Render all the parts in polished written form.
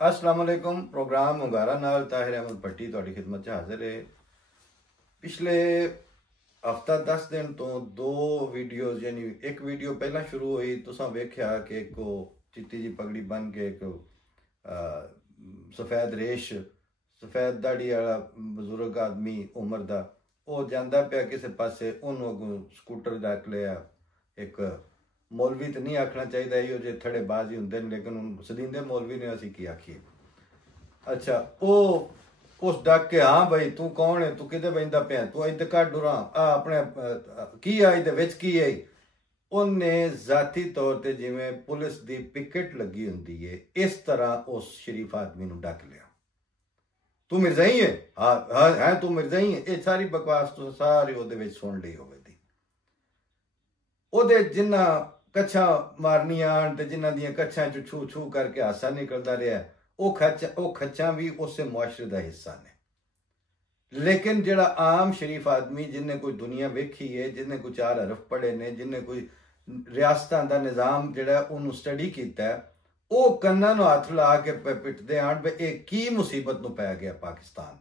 अस्सलाम वालेकुम। प्रोग्राम उंगारा नाल ताहिर अहमद भट्टी तुहाडी खिदमत च हाजिर है। पिछले हफ्ता 10 दिन तो दो वीडियोज़ यानी एक वीडियो पहला शुरू हुई तुसां वेख्या कि एक चिट्टी जी पगड़ी बन के एक सफ़ेद रेश सफ़ेद दाड़ी वाला बजुर्ग आदमी उम्र दा वो जांदा पिया किसी पासे उन्होंने स्कूटर रख लिया। एक मौलवी तो नहीं आखना चाहिए यो जे थड़े बाज ही होंगे लेकिन सदींदे मौलवी ने असी की आखिए। अच्छा वो उस डक के हाँ भाई तू कौन है तू किते बहिंदा पिया तू इधर कट डुरा अपने की आई दे विच की आई उन्हें जाती तौर पर जिमें पुलिस की पिकेट लगी होंगी है इस तरह उस शरीफ आदमी को डक लिया। तू मिर्जाई है हाँ हाँ है तू मिर्जाई है। ये सारी बकवास तुम सारी वो सुन ली होगी। ओदे जिन्ना कच्छा मारनिया ते जिन्ना दियां कच्छा चो छू छू करके हासा निकलता रहा वो खच्चा भी उस मुआशरे का हिस्सा ने। लेकिन जड़ा आम शरीफ आदमी जिन्हें कोई दुनिया वेखी है जिन्हें कोई 4 हरफ पढ़े ने जिन्हें कोई रियासतां दा निज़ाम जड़ा उन्होंने स्टडी किया है वो कन्ना नूं हथ ला के पिटदे आण भी एक की मुसीबत नूं पै गया पाकिस्तान।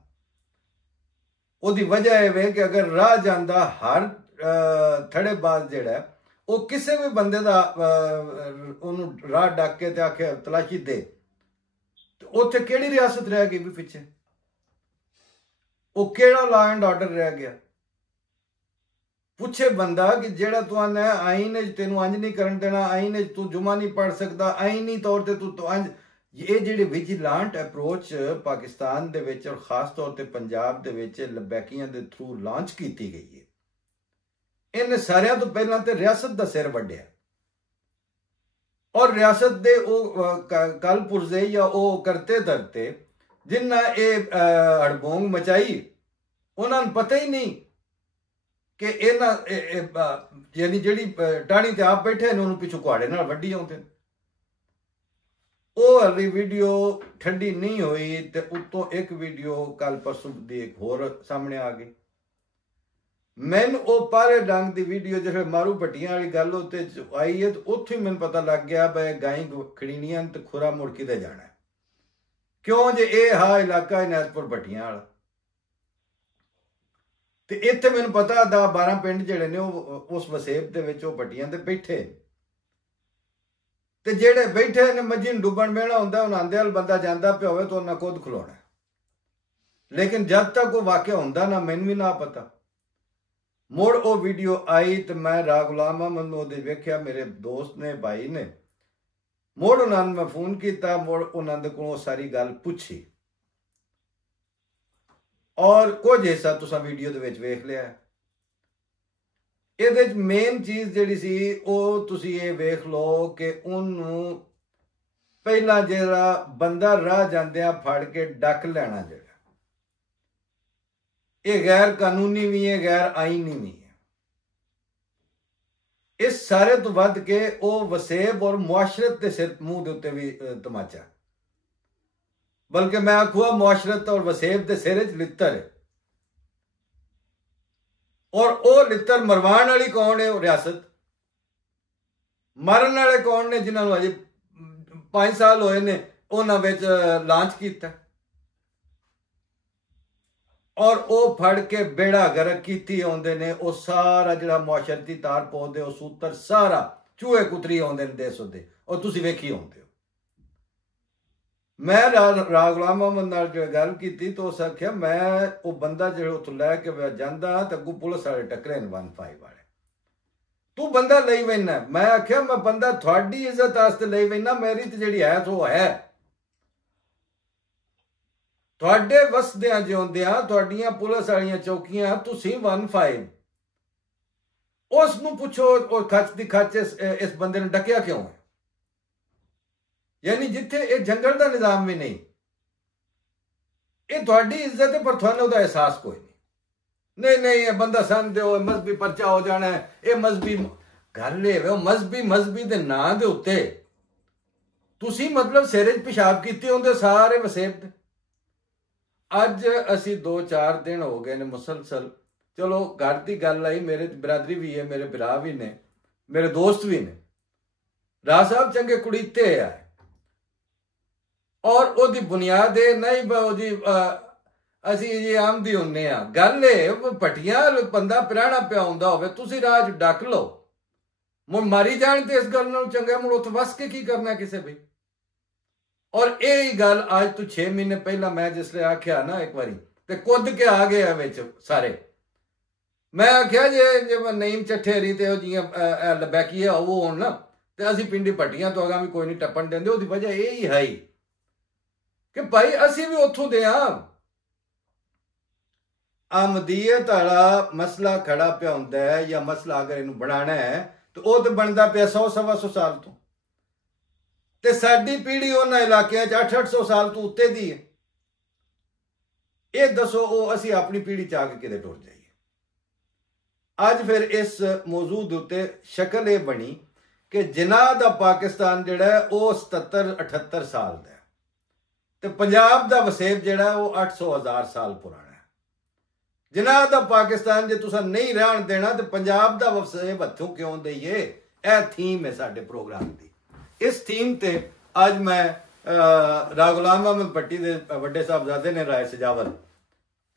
ओदी वजह यह है कि अगर राह जांदा हर थड़ेबाज जड़ा वो किसी भी बंदे का राह डक के ते आखे तलाशी दे तो उत्थे केड़ी रियासत रह गई भी पिछे वो केड़ा लॉ एंड ऑर्डर रह गया। पूछे बंदा कि जेड़ा तू आना है आईन तेन अंज नहीं करन देना आईन तू जुमा नहीं पढ़ सकता आईनी तौर पर तू अंज ये जेडे विजिलेंट अप्रोच पाकिस्तान दे विच और खास तौर पर पंजाब दे विच लबैकियां दे थ्रू लॉन्च की गई है। इन सारिया तो पहला तो रियासत का सिर वड्या और रियासत दे कल पुरजे या वो करते धरते जिन्ना ये हड़बोंग मचाई उन्होंने पता ही नहीं कि यानी जी टाणी ते आप बैठे ने उन्होंने पिछू कुहाड़े नाल वड्डी आउंदे। वो हली वीडियो ठंडी नहीं हुई तो उत्तों एक वीडियो कल परसों दी एक होर सामने आ गई। मैन वो पारे डंग की वीडियो जो मारू भट्टियां वाली गल उत्ते आई है तो उत्थे ही मैंने पता लग गया भाई गाई खड़ीनियां तो खुरा मुड़ के जाना है क्यों जे ये हा इलाका इनायतपुर भट्टियां वाला तो इत्थे मैंने पता 10-12 पिंड जिहड़े ने उस वसेब दे विच भट्टियां ते बैठे ते जेड़े बैठे ने मजी डुबन बहना होंदा उन्हां आंदे वाल बंदा जांदा पिया होवे तो उन्हां खुद खलोना लेकिन जब तक वो वाकया होंदा ना मैनूं भी ना पता। मुड़ वो वीडियो आई तो मैं राग गुलाम अहमद वो वेख्या मेरे दोस्त ने भाई ने मुड़ उन्होंने मैं फोन किया मुड़ उन्होंने को सारी गल पूछी और कुछ हिस्सा तुसा वीडियो दे विच वेख लिया। ये मेन चीज जिहड़ी सी वो तुसी ये वेख लो कि उन्होंने पहला जिहड़ा बंदा राह जांदियां फड़ के डक लेना जिहड़ा ये गैर कानूनी भी है गैर आईनी भी है। इस सारे तो वध के वो वसेब और मुआशरत के सिर मुंह के उत्ते भी तमाचा बल्कि मैं आखूआ मुआशरत और वसेब के सिर च लित्तर है और वो लित्तर मरवाण वाली कौन है रियासत मरन वाले कौन ने जिन्होंने अजे 5 साल होए ने उन्होंने लॉन्च किया और वो फड़ के बेड़ा गर्क की आते ने वो सारा जो मुआशरती तार पौधे वो सूत्र सारा चूहे कुतरी आते हैं देश होते और तुम वेखी आते हो। मैं राग गुलाम अहमद नाल जो गल की तो उस आख्या मैं वो बंदा जो उतो लैके जाता तो अगू पुलिस वाले टकरे 15 वाले तू बंदा लई वैना। मैं आख्या मैं बंदा थोड़ी इज्जत वास्ते लई वैना मेरी तो जी है तो है तुहाडे वसदियां जिउंदियां तुहाडियां पुलिस वालियां चौकियां तुसीं 15 उसनूं पुछो और खच दी खच इस बंदे ने डकिया क्यों है यानी जिथे ये जंगल का निजाम भी नहीं ये तुहाडी इज्जत है पर तुहानूं उहदा एहसास कोई नहीं नहीं ये बंदा सन दो मजहबी परचा हो जाना है ये मजहबी गल ये मजहबी दे नां दे उत्ते तुसीं मतलब सिर च पेशाब कीते होंदे सारे वसेब दे। अज असी 2-4 दिन हो गए ने मुसलसल चलो घर की गल आई मेरे बिरादरी भी है मेरे बिरा भी ने मेरे दोस्त भी ने राह साहब चंगे कुड़ीते आए ਔਰ ਉਹਦੀ ਬੁਨਿਆਦ ਇਹ ਨਹੀਂ ਜੀ ਅਸੀਂ ਜੀ ਆਮਦੀ ਹੁੰਨੇ ਆ। ਗੱਲ ਇਹ ਭੱਟੀਆਂ ਬੰਦਾ ਪੁਰਾਣਾ ਪਿਆ ਹੁੰਦਾ ਹੋਵੇ, ਤੁਸੀਂ ਰਾਜ ਡੱਕ ਲਓ, ਮੁੜ ਮਾਰੀ ਜਾਣ ਤੇ ਇਸ ਗੱਲ ਨਾਲ ਚੰਗਾ ਮੁੜ ਉੱਥੇ ਵਸ ਕੇ ਕੀ ਕਰਨਾ ਕਿਸੇ ਵੀ। ਔਰ ਇਹ ਗੱਲ ਅੱਜ ਤੋਂ 6 ਮਹੀਨੇ ਪਹਿਲਾਂ ਮੈਂ ਜਿਸਲੇ ਆਖਿਆ ਨਾ ਇੱਕ ਵਾਰੀ ਤੇ ਕੁੱਦ ਕੇ ਆ ਗਏ ਵਿੱਚ ਸਾਰੇ। ਮੈਂ ਆਖਿਆ ਜੇ ਨਈਮ ਚੱਠੇਰੀ ਤੇ ਉਹ ਜੀਆਂ ਲਬੈਕੀਆ ਉਹ ਹੋਣ ਨਾ ਤੇ ਅਸੀਂ ਪਿੰਡੀ ਭੱਟੀਆਂ ਤੋਂ ਅਗਾਂ ਵੀ ਕੋਈ ਨਹੀਂ ਟੱਪਣ ਦਿੰਦੇ। ਉਹਦੀ ਵਜ੍ਹਾ ਇਹ ਹੀ ਹੈ ਕਿ ਭਾਈ ਅਸੀਂ ਵੀ ਉੱਥੋਂ ਦੇ ਆ। ਆਮਦੀਅਤ ਵਾਲਾ ਮਸਲਾ ਖੜਾ ਪਿਆ ਹੁੰਦਾ ਹੈ, ਜਾਂ ਮਸਲਾ ਅਗਰ ਇਹਨੂੰ ਬਣਾਉਣਾ ਹੈ ਤੇ ਉਹ ਤੇ ਬਣਦਾ ਪਿਆ 100-125 ਸਾਲ ਤੋਂ, ਤੇ ਸਾਡੀ ਪੀੜ੍ਹੀ ਉਹਨਾਂ ਇਲਾਕਿਆਂ 'ਚ 800 ਸਾਲ ਤੋਂ ਉੱਤੇ ਦੀ ਹੈ। ਇਹ ਦੱਸੋ ਉਹ ਅਸੀਂ ਆਪਣੀ ਪੀੜ੍ਹੀ 'ਚ ਆ ਕੇ ਕਿਤੇ ਟੁਰ ਜਾਈਏ। ਅੱਜ ਫਿਰ ਇਸ ਮੌਜੂ ਦੇ ਉੱਤੇ ਸ਼ਕਲ ਇਹ ਬਣੀ ਕਿ ਜਿਨਾਹ ਦਾ ਪਾਕਿਸਤਾਨ ਜਿਹੜਾ ਹੈ ਉਹ 77-78 ਸਾਲ ਦਾ ਹੈ, ਤੇ ਪੰਜਾਬ ਦਾ ਵਸੇਬ ਜਿਹੜਾ ਉਹ 800,000 ਸਾਲ ਪੁਰਾਣਾ। ਜਿਨਾਹ ਦਾ ਪਾਕਿਸਤਾਨ ਜੇ ਤੁਸੀਂ ਨਹੀਂ ਰਹਿਣ ਦੇਣਾ ਤੇ ਪੰਜਾਬ ਦਾ ਵਸੇਬ ਹੱਥੋਂ ਕਿਉਂ ਦਈਏ। ਇਹ ਥੀਮ ਹੈ ਸਾਡੇ ਪ੍ਰੋਗਰਾਮ ਦੀ। ਇਸ ਥੀਮ ਤੇ ਅੱਜ ਮੈਂ ਰਾਹ ਗੁਲਾਮ ਅਹਿਮਦ ਭੱਟੀ ਦੇ ਵੱਡੇ ਸਾਹਿਬਜ਼ਾਦੇ ਨੇ ਰਾਏ ਸਜਾਵਲ,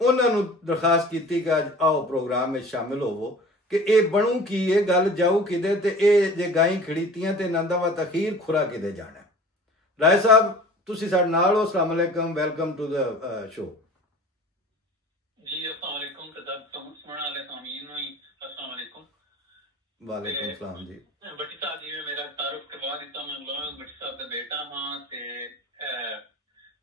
ਉਹਨਾਂ ਨੂੰ ਦਰਖਾਸਤ ਕੀਤੀ ਕਿ ਅੱਜ ਆਓ ਪ੍ਰੋਗਰਾਮ ਵਿੱਚ ਸ਼ਾਮਿਲ ਹੋਵੋ ਕਿ ਇਹ ਬਣੂ ਕੀ, ਇਹ ਗੱਲ ਜਾਊ ਕਿਦੇ, ਤੇ ਇਹ ਜੇ ਗਾਈ ਖੜੀਤੀਆਂ ਤੇ ਨੰਦਾਵਾ ਅਖੀਰ ਖੁਰਾ ਕਿਦੇ ਜਾਣਾ। ਰਾਏ ਸਾਹਿਬ ਤੁਸੀਂ ਸਾਡੇ ਨਾਲ ਹੋ। ਅਸਲਾਮ ਅਲੈਕਮ, ਵੈਲਕਮ ਟੂ ਦ ਸ਼ੋ। ਜੀ अस्सलाम वालेकुम। सुनने वाले सामीन ਨੂੰ अस्सलाम वालेकुम। ਵਾਲੇਕੁਮ ਸਲਾਮ ਜੀ। भट्टी साहब जी ने मेरा तारुफ करवा दिता। मैं गुलाम भट्टी साहब ਦਾ ਬੇਟਾ ਹਾਂ ਤੇ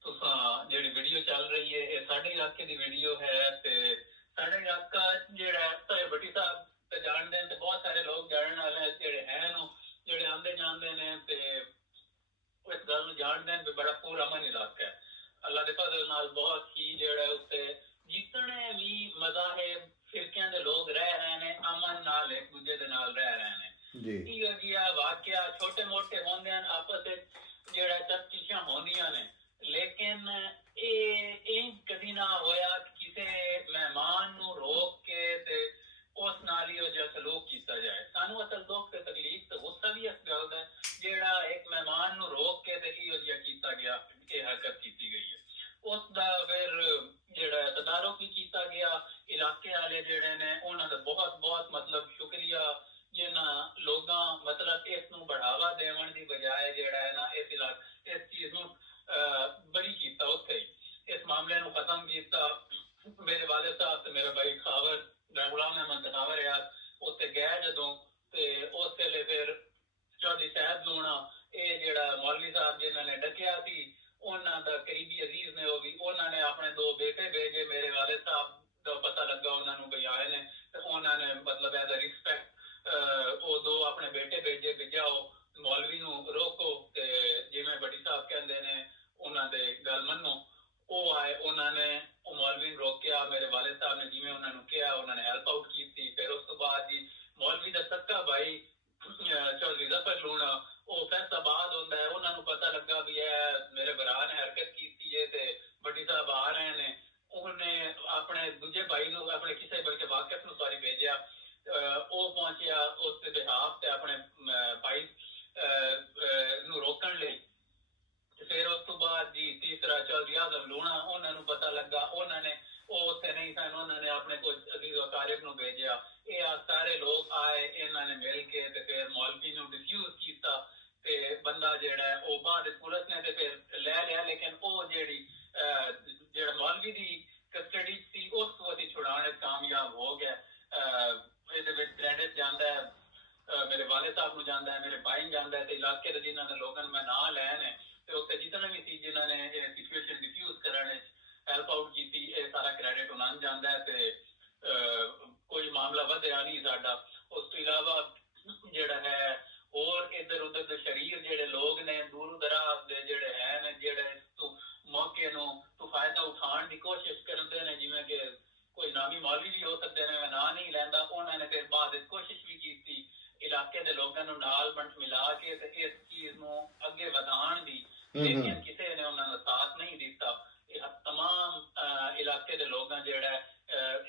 ਤੁਸਾਂ ਜਿਹੜੀ ਵੀਡੀਓ ਚੱਲ ਰਹੀ ਹੈ ਇਹ ਸਾਡੇ ਇਲਾਕੇ ਦੀ ਵੀਡੀਓ ਹੈ ਤੇ ਸਾਡਾ ਇਲਾਕਾ ਜਿਹੜਾ ਤਾਂ ਭੱਟੀ ਸਾਹਿਬ ਤੇ ਜਾਣਦੇ ਨੇ ਤੇ ਬਹੁਤ ਸਾਰੇ ਲੋਕ ਜਾਣਨ ਵਾਲੇ ਜਿਹੜੇ ਹਨ ਜਿਹੜੇ ਆਉਂਦੇ ਜਾਂਦੇ ਨੇ ਤੇ ਇਸ ਗੱਲ ਨੂੰ ਜਾਣਦੇ ਨੇ ਵੀ ਬੜਾ ਪੁਰਅਮਨ ਇਲਾਕਾ ਹੈ। ਅੱਲਾਹ ਦੇ ਫਜ਼ਲ ਨਾਲ ਬਹੁਤ ਹੀ ਜਿਹੜਾ ਉੱਤੇ ਜਿਤਨੇ ਵੀ ਮਜ਼ਾਹਿਬ ਫਿਰਕਿਆਂ ਦੇ ਲੋਕ ਰਹਿ ਰਹੇ ਨੇ ਅਮਨ ਨਾਲ ਇੱਕ ਦੂਜੇ ਦੇ ਨਾਲ ਰਹਿ ਰਹੇ ਨੇ ਜੀ। ਇਹ ਵਾਕਿਆ ਛੋਟੇ ਮੋਟੇ ਹੁੰਦੇ ਹਨ ਆਪਸ ਵਿੱਚ ਜਿਹੜਾ ਤਫਤੀਸ਼ਾਂ ਹੁੰਦੀਆਂ ਨੇ, ਲੇਕਿਨ ਇਹ ਕਦੀ ਨਾ ਹੋਇਆ ਕਿ ਕਿਸੇ ਮਹਿਮਾਨ ਨੂੰ ਰੋਕ ਕੇ ਤੇ ਉਸ ਨਾਲ ਹੀ ਉਹ ਜਿਹਾ ਸਲੂਕ ਕੀਤਾ ਜਾਏ। ਸਾਨੂੰ ਅਸਲ ਦੁੱਖ ਤੇ ਤਕਲੀਫ ਤੇ ਗੁੱਸਾ ਵੀ ਇਸ ਗੱਲ ਦਾ ਜਿਹੜਾ ਇੱਕ ਮਹਿਮਾਨ ਨੂੰ ਰੋਕ ਕੇ ਤੇ ਇਹੋ ਜਿਹਾ ਕੀਤਾ ਗਿਆ, ਇਹ ਹਰਕਤ ਕੀਤੀ ਗਈ ਹੈ। ਉਸ ਦਾ ਫਿਰ ਜਿਹੜਾ ਤਦਾਰਕ ਵੀ ਕੀਤਾ ਗਿਆ। ਇਲਾਕੇ ਵਾਲੇ ਜਿਹੜੇ ਨੇ ਉਹਨਾਂ ਦਾ ਬਹੁਤ ਬਹੁਤ ਮਤਲਬ ਸ਼ੁਕਰੀਆ ਜਿਨ੍ਹਾਂ ਲੋਕਾਂ ਮਤਲਬ ਇਸ ਨੂੰ बढ़ावा ਦੇਣ ਦੀ ਬਜਾਏ ਜਿਹੜਾ ਹੈ ਨਾ ਇਸ ਚੀਜ਼ ਨੂੰ ਬਰੀ ਕੀਤਾ, ਉੱਥੇ ਹੀ ਇਸ ਮਾਮਲੇ ਨੂੰ ਖਤਮ ਕੀਤਾ। ਮੇਰੇ ਵਾਲਿਦ ਸਾਹਿਬ ਤੇ ਮੇਰਾ ਭਾਈ ਖਾਵਰ ਗੁਲਾਮ ਅਹਿਮਦ ਖਾਵਰ ਯਾਰ ਉੱਥੇ ਗਏ ਜਦੋਂ ਤੇ ਉਸ ਵੇਲੇ ਫਿਰ ਚੌਧਰੀ ਸਾਹਿਬ ਲੂਣਾ ਇਹ ਜਿਹੜਾ ਮੌਲਵੀ ਸਾਹਿਬ ਜਿਨ੍ਹਾਂ ਨੇ ਡਕਿਆ ਸੀ ਉਹਨਾਂ ਦਾ ਕਰੀਬੀ ਅਜ਼ੀਜ਼ ਨੇ, ਉਹ ਵੀ ਉਹਨਾਂ ਨੇ ਆਪਣੇ 2 ਬੇਟੇ ਭੇਜੇ। ਮੇਰੇ ਵਾਲਿਦ ਸਾਹਿਬ ਦਾ ਪਤਾ ਲੱਗਾ ਉਹਨਾਂ ਨੂੰ ਵੀ ਆਏ ਨੇ ਤੇ ਉਹਨਾਂ ਨੇ ਮਤਲਬ ਐਜ਼ ਅ ਰਿਸਪੈਕਟ ਉਹ 2 ਆਪਣੇ ਬੇਟੇ ਭੇਜੇ ਕਿ ਜਾਓ ਮੌਲਵੀ ਨੂੰ ਰੋਕੋ ਤੇ ਜਿਵੇਂ ਭੱਟੀ ਸਾਹਿਬ ਕਹਿੰਦੇ ਨੇ ਉਹਨਾਂ ਦੇ ਗੱਲ ਮੰਨੋ। ਉਹ ਆਏ, ਉਹਨਾਂ ਨੇ ਉਹ ਮੌਲਵੀ ਨੂੰ ਰੋਕਿਆ। ਮੇਰੇ ਵਾਲਿਦ ਸਾਹਿਬ ਨੇ ਜਿਵੇਂ ਉਹਨਾਂ ਨੂੰ ਕਿਹਾ ਉਹਨਾਂ ਨੇ ਹੈਲਪ ਆਊਟ ਕੀਤੀ। ਫਿਰ ਉਸ ਤੋਂ ਬਾਅਦ ਜੀ ਮੌਲਵੀ ਦਾ ਸੱਕਾ ਭਾਈ ਚੌਧਰੀ ਜ਼ਫਰ ਲੂਣਾ ਉਹ ਫੈਸਲਾਬਾਦ ਹੁੰਦਾ ਹੈ, ਉਹਨਾਂ ਨੂੰ ਪਤਾ ਲੱਗਾ ਵੀ ਇਹ ਮੇਰੇ ਭਰਾ ਨੇ ਹਰਕਤ ਕੀਤੀ ਹੈ ਤੇ ਭੱਟੀ ਸਾਹਿਬ ਆ ਰਹੇ ਨੇ। ਉਹਨੇ ਆਪਣੇ ਦੂਜੇ ਭਾਈ ਨੂੰ ਆਪਣੇ ਕਿਸੇ ਭਾਈ ਵਾਕਿਫ ਨੂੰ ਸਾਰੀ ਭੇਜਿਆ। ਉਹ ਪਹੁੰਚਿਆ ਉਸ ਦੇ ਬਿਹਾਫ ਤੇ ਆਪਣੇ ਭਾਈ ਨੂੰ ਰੋਕਣ ਲਈ। ਫਿਰ ਉਸ ਤੋਂ ਬਾਅਦ ਜੀ ਤੀਸਰਾ ਚੌਧਰੀ ਆਜ਼ਮ ਲੂਣਾ, ਉਹਨਾਂ ਨੂੰ ਪਤਾ ਲੱਗਾ, ਉਹਨਾਂ ਨੇ ਉਹ ਉੱਥੇ ਨਹੀਂ ਸਨ, ਉਹਨਾਂ ਨੇ ਆਪਣੇ ਕੁਝ ਅਜ਼ੀਜ਼ ਵਕਾਰਿਬ ਨੂੰ ਭੇਜਿਆ। ਇਹ ਸਾਰੇ ਲੋਕ ਆਏ, ਇਹਨਾਂ ਨੇ ਮਿਲ ਕੇ ਤੇ ਫਿਰ ਮੌਲਵੀ ਨੂੰ ਡਿਫਿਊਜ਼ ਕੀਤਾ ਤੇ ਬੰਦਾ ਜਿਹੜਾ ਉਹ ਬਾਅਦ ਪੁਲਿਸ ਨੇ ਤੇ ਫਿਰ ਲੈ ਲਿਆ। ਲੇਕਿਨ ਉਹ ਜਿਹੜਾ ਮੌਲਵੀ ਦੀ ਕਸਟਡੀ ਸੀ ਉਸ ਤੋਂ ਅਸੀਂ ਛੁਡਾਉਣ ਵਿੱਚ ਕਾਮਯਾਬ ਹੋ ਗਿਆ। ਇਹਦੇ ਵਿੱਚ ਕ੍ਰੈਡਿਟ ਜਾਂਦਾ ਹੈ ਮੇਰੇ ਵਾਲਿਦ ਸਾਹਿਬ ਨੂੰ ਜਾਂਦਾ ਹੈ, ਮੇਰੇ ਭਾਈ ਨੂੰ ਜਾਂਦਾ ਹੈ ਤੇ ਇਲਾਕੇ ਦੇ ਜਿਨ੍ਹਾਂ ਨੇ ਲੋਕਾਂ ਨੂੰ ਮੈਂ ਨਾਂ ਲੈ ਨੇ ਤੇ ਉੱਥੇ ਜਿਤਨੇ ਵੀ ਸੀ ਜਿਨ੍ਹਾਂ ਨੇ ਇਹ ਸਿਚੁਏਸ਼ਨ ਡਿਫਿਊਜ਼ ਕਰਨ ਵਿੱਚ ਹੈਲਪ ਆਊਟ ਕੀਤੀ, ਇਹ ਸਾਰਾ ਕ੍ਰੈਡਿਟ ਉਹਨਾਂ ਨੂੰ ਜਾਂਦਾ ਹੈ ਤੇ ਕੋਈ ਮਾਮਲਾ ਵਧਿਆ ਨਹੀਂ ਸਾਡਾ। ਉਸ ਤੋਂ ਇਲਾਵਾ ਜਿਹੜਾ ਹੈ ਹੋਰ ਇੱਧਰ ਉੱਧਰ ਦੇ ਸ਼ਰੀਰ ਜਿਹੜੇ ਲੋਕ ਨੇ ਦੂਰ ਦਰਾਜ਼ ਦੇ ਜਿਹੜੇ ਹੈ ਜਿਹੜੇ ਇਸ ਤੋਂ ਮੌਕੇ ਨੂੰ ਫਾਇਦਾ ਉਠਾਉਣ ਦੀ ਕੋਸ਼ਿਸ਼ ਕਰਦੇ ਨੇ, ਜਿਵੇਂ ਕਿ ਕੋਈ ਨਾਮੀ ਮੌਲਵੀ ਵੀ ਹੋ ਸਕਦੇ ਨੇ, ਮੈਂ ਨਾਂ ਨਹੀਂ ਲੈਂਦਾ। ਉਹਨਾਂ ਨੇ ਫਿਰ ਬਾਅਦ ਵਿੱਚ ਕੋਸ਼ਿਸ਼ ਵੀ ਕੀਤੀ ਇਲਾਕੇ ਦੇ ਲੋਕਾਂ ਨੂੰ ਨਾਲ ਮਿਲਾ ਕੇ ਤੇ ਇਸ ਚੀਜ਼ ਨੂੰ ਅੱਗੇ ਵਧਾਉਣ ਦੀ, ਲੇਕਿਨ ਕਿਸੇ ਨੇ ਉਹਨਾਂ ਦਾ ਸਾਥ ਨਹੀਂ ਦਿੱਤਾ। ਇਹ तमाम ਇਲਾਕੇ ਦੇ ਲੋਕਾਂ ਜਿਹੜਾ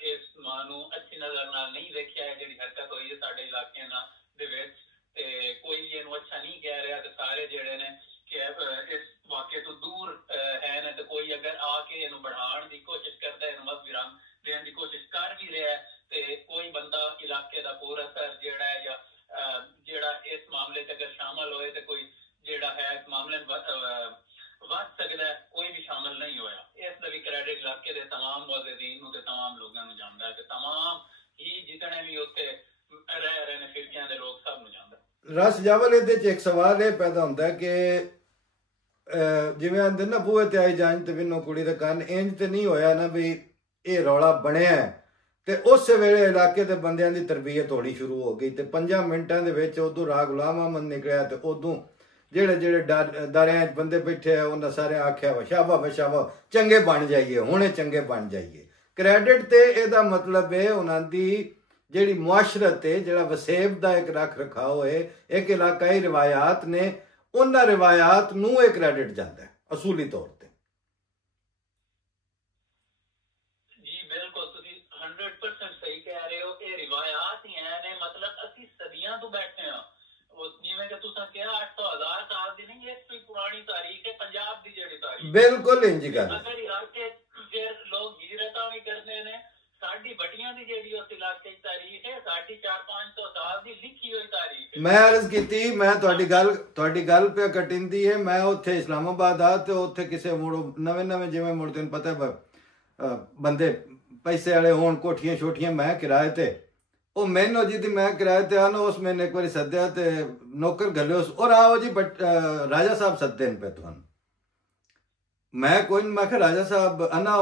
ਇਸ ਮਾਂ ਨੂੰ ਅੱਛੀ ਨਜ਼ਰ ਨਾਲ ਨਹੀਂ ਵੇਖਿਆ ਹੈ ਜਿਹੜੀ ਹਰਕਤ ਹੋਈ ਹੈ ਸਾਡੇ ਇਲਾਕਿਆਂ ਦੇ ਵਿੱਚ, ਤੇ ਕੋਈ ਇਹਨੂੰ ਅੱਛਾ ਨਹੀਂ ਕਹਿ ਰਿਹਾ ਤੇ ਸਾਰੇ ਜਿਹੜੇ ਨੇ ਕਿ ਇਸ ਵਾਕਿਏ ਤੋਂ ਦੂਰ ਫਿਰ ਆ ਕੇ ਇਹਨੂੰ बढ़ाਉਣ ਦੀ ਕੋਸ਼ਿਸ਼ ਕਰਦਾ, ਇਹਨੂੰ ਮਤ ਵਿਰਾਮ ਦੇਣ ਦੀ ਕੋਸ਼ਿਸ਼ ਕਰ ਵੀ ਰਿਹਾ ਤੇ ਕੋਈ ਬੰਦਾ ਇਲਾਕੇ ਦਾ ਪੂਰਾ ਸਰ ਜਿਹੜਾ ਹੈ ਜਾਂ ਜਿਹੜਾ ਇਸ ਮਾਮਲੇ 'ਚ ਅਗਰ ਸ਼ਾਮਲ ਹੋਏ ਤੇ ਕੋਈ ਜਿਹੜਾ ਹੈ ਇਸ ਮਾਮਲੇ ਨੂੰ ਵੱਧ ਸਕਦਾ ਹੈ, ਕੋਈ ਵੀ ਸ਼ਾਮਲ ਨਹੀਂ ਹੋਇਆ। ਇਸ ਦਾ ਵੀ ਕ੍ਰੈਡਿਟ ਇਲਾਕੇ ਦੇ तमाम ਮੁਅੱਜ਼ਿਜ਼ੀਨ ਨੂੰ ਤੇ तमाम ਲੋਕਾਂ ਨੂੰ ਜਾਂਦਾ ਹੈ ਤੇ तमाम ਹੀ ਜਿਤਨੇ ਵੀ ਉੱਥੇ ਰਹਿ ਰਹੇ ਨੇ ਫਿਰਕਿਆਂ ਦੇ ਲੋਕ ਸਭ ਨੂੰ ਜਾਂਦਾ। ਰਸ ਜਾਵਲ ਇਹਦੇ 'ਚ ਇੱਕ ਸਵਾਲ ਇਹ ਪੈਦਾ ਹੁੰਦਾ ਕਿ ਜਿਵੇਂ ਆਂਦੇ ਨਾ ਬੂਹੇ ਤੇ ਆਈ ਜਾਂਚ ਤੇ ਵਿਨੋ ਕੁੜੀ ਦਾ ਕੰਨ, ਇੰਜ ਤੇ ਨਹੀਂ ਹੋਇਆ ਨਾ ਵੀ ਇਹ ਰੌਲਾ ਬਣਿਆ ਤੇ ਉਸ ਵੇਲੇ ਇਲਾਕੇ ਦੇ ਬੰਦਿਆਂ ਦੀ ਤਰਬੀਅਤ ਹੋਣੀ ਸ਼ੁਰੂ ਹੋ ਗਈ ਤੇ 5 ਮਿੰਟਾਂ ਦੇ ਵਿੱਚ ਉਦੋਂ ਰਾਗ ਗੁਲਾਮ ਅਹਿਮਦ ਨਿਕਲਿਆ ਤੇ ਉਦੋਂ ਜਿਹੜੇ ਦਾਰਿਆਂ 'ਚ ਬੰਦੇ ਬੈਠੇ ਆ ਉਹਨਾਂ ਸਾਰੇ ਆਖਿਆ ਵਸ਼ਾਵਾ ਵਸ਼ਾਵਾ ਚੰਗੇ ਬਣ ਜਾਈਏ, ਹੁਣੇ ਚੰਗੇ ਬਣ ਜਾਈਏ। ਕ੍ਰੈਡਿਟ ਤੇ ਇਹਦਾ ਮਤਲਬ ਹੈ ਉਹਨਾਂ ਦੀ ਜਿਹੜੀ ਮੁਆਸ਼ਰਤ ਹੈ, ਜਿਹੜਾ ਵਸੇਬ ਦਾ ਇੱਕ ਰੱਖ ਰਖਾਓ ਹੈ, ਇੱਕ ਇਲਾਕਾਈ ਰਿਵਾਇਤ ਨੇ, ਉਹਨਾਂ ਰਿਵਾਇਤ ਨੂੰ ਇਹ ਕ੍ਰੈਡਿਟ ਜਾਂਦਾ ਹੈ ਅਸੂਲੀ ਤੌਰ ਤੇ। ਜੀ ਬਿਲਕੁਲ ਤੁਸੀਂ 100% ਸਹੀ ਕਹਿ ਰਹੇ ਹੋ। ਇਹ ਰਿਵਾਇਤ ਹੀ ਨੇ, ਮਤਲਬ ਅਸੀਂ ਸਦੀਆਂ ਤੋਂ ਬੈਠੇ ਹਾਂ। ਜਿਵੇਂ ਕਿ ਤੁਸੀਂ ਕਿਹਾ 800,000 ਸਾਲ ਦੀ ਨਹੀਂ, ਇਸ ਤੋਂ ਪੁਰਾਣੀ ਤਾਰੀਖ ਹੈ ਪੰਜਾਬ ਦੀ ਜਿਹੜੀ ਤਾਰੀਖ। ਬਿਲਕੁਲ ਇੰਜ ਗੱਲ। ਅਗਰ ਇਲਾਕੇ ਫਿਰ ਲੋਕ ਹੀਰਤਾਂ ਵੀ ਕਰਦੇ ਨੇ, ਸਾਡੀ ਵੱਡੀਆਂ ਦੀ ਜਿਹੜੀ ਉਸ ਇਲਾਕੇ ਦੀ ਤਾਰੀਖ ਹੈ ਸਾਡੀ 400-500 ਸਾਲ ਦੀ ਲਿਖੀ ਹੋਈ ਤਾਰੀਖ ਹੈ। ਮੈਂ ਅਰਜ਼ ਕੀਤੀ, ਮੈਂ ਤੁਹਾਡੀ ਗੱਲ ਪਿਆ ਕਟਿੰਦੀ ਹੈ। ਮੈਂ ਉੱਥੇ ਇਸਲਾਮਾਬਾਦ ਆ ਤੇ ਉੱਥੇ ਕਿਸੇ ਮੁੜ ਨਵੇਂ ਜਿਵੇਂ ਮੁੜ ਤੈਨੂੰ ਪਤਾ ਬੰਦੇ ਪੈਸੇ ਵਾਲੇ ਹੋਣ, ਕੋਠੀਆਂ ਛੋਟੀਆਂ, ਮੈਂ ਕਿਰਾਏ ਤੇ, ਉਹ ਮੈਨੂੰ ਜਿਹਦੀ ਮੈਂ ਕਿਰਾਏ ਤੇ ਆਨਾ ਉਸ ਮੈਨੇ ਇੱਕ ਵਾਰੀ ਸੱਦਿਆ ਤੇ ਨੌਕਰ ਗੱਲਿਓ ਔਰ ਆਓ ਜੀ ਰਾਜਾ ਸਾਹਿਬ ਸੱਦੇ ਨੇ ਪਏ ਤੁਹਾਨੂੰ। ਮੈਂ ਕੋਈ ਨਹੀਂ, ਮੈਂ ਕਿਹਾ ਰਾਜਾ ਸਾਹਿਬ ਅਨਾ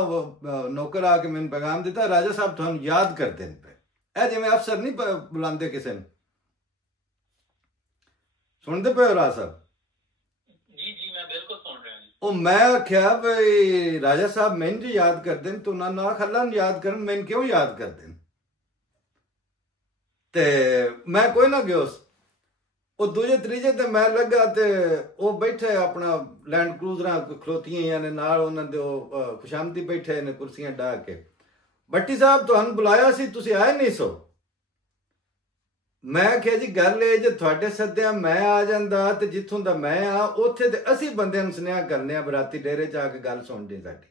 ਨੌਕਰ ਆ ਕੇ ਮੈਨੂੰ ਪੈਗਾਮ ਦਿੱਤਾ ਰਾਜਾ ਸਾਹਿਬ ਤੁਹਾਨੂੰ ਯਾਦ ਕਰਦੇ ਨੇ ਪਏ। ਇਹ ਜਿਵੇਂ ਅਫਸਰ ਨਹੀਂ ਬੁਲਾਉਂਦੇ ਕਿਸੇ ਨੂੰ, ਸੁਣਦੇ ਪਏ ਹੋ ਰਾਜ ਸਾਹਿਬ? ਜੀ ਜੀ ਮੈਂ ਬਿਲਕੁਲ ਸੁਣ ਰਿਹਾ ਜੀ। ਉਹ ਮੈਂ ਆਖਿਆ ਬਈ ਰਾਜਾ ਸਾਹਿਬ ਮੈਨੂੰ ਜੀ ਯਾਦ ਕਰਦੇ ਨੇ, ਤੂੰ ਨਾ ਖੱਲਾ ਨੂੰ ਯਾਦ ਕਰਨ, ਮੈਨੂੰ ਕਿਉਂ ਯਾਦ ਕਰਦੇ ਨੇ? ਤੇ ਮੈਂ ਕੋਈ ਨਾ ਗਿਆ। ਉਹ ਦੂਜੇ ਤੀਜੇ ਤੇ ਮੈਂ ਲੱਗਾ ਤੇ ਉਹ ਬੈਠੇ ਆਪਣਾ ਲੈਂਡ ਕਰੂਜ਼ਰਾਂ ਖਲੋਤੀਆਂ ਨੇ ਨਾਲ, ਉਹਨਾਂ ਦੇ ਉਹ ਖੁਸ਼ਾਮਦੀ ਬੈਠੇ ਨੇ ਕੁਰਸੀਆਂ ਢਾ ਕੇ। ਬੱਟੀ ਸਾਹਿਬ ਤੁਹਾਨੂੰ ਬੁਲਾਇਆ ਸੀ, ਤੁਸੀਂ ਆਏ ਨਹੀਂ ਸੋ। ਮੈਂ ਕਿਹਾ ਜੀ ਗੱਲ ਇਹ ਜੇ ਤੁਹਾਡੇ ਸੱਦਿਆ ਮੈਂ ਆ ਜਾਂਦਾ ਤੇ ਜਿੱਥੋਂ ਦਾ ਮੈਂ ਆ ਉੱਥੇ ਤੇ ਅਸੀਂ ਬੰਦਿਆਂ ਨੂੰ ਸੁਨੇਹਾ ਕਰਨੇ ਆ ਬਰਾਤੀ ਡੇਰੇ 'ਚ ਆ ਕੇ ਗੱਲ ਸੁਣਦੇ ਸਾਡੀ,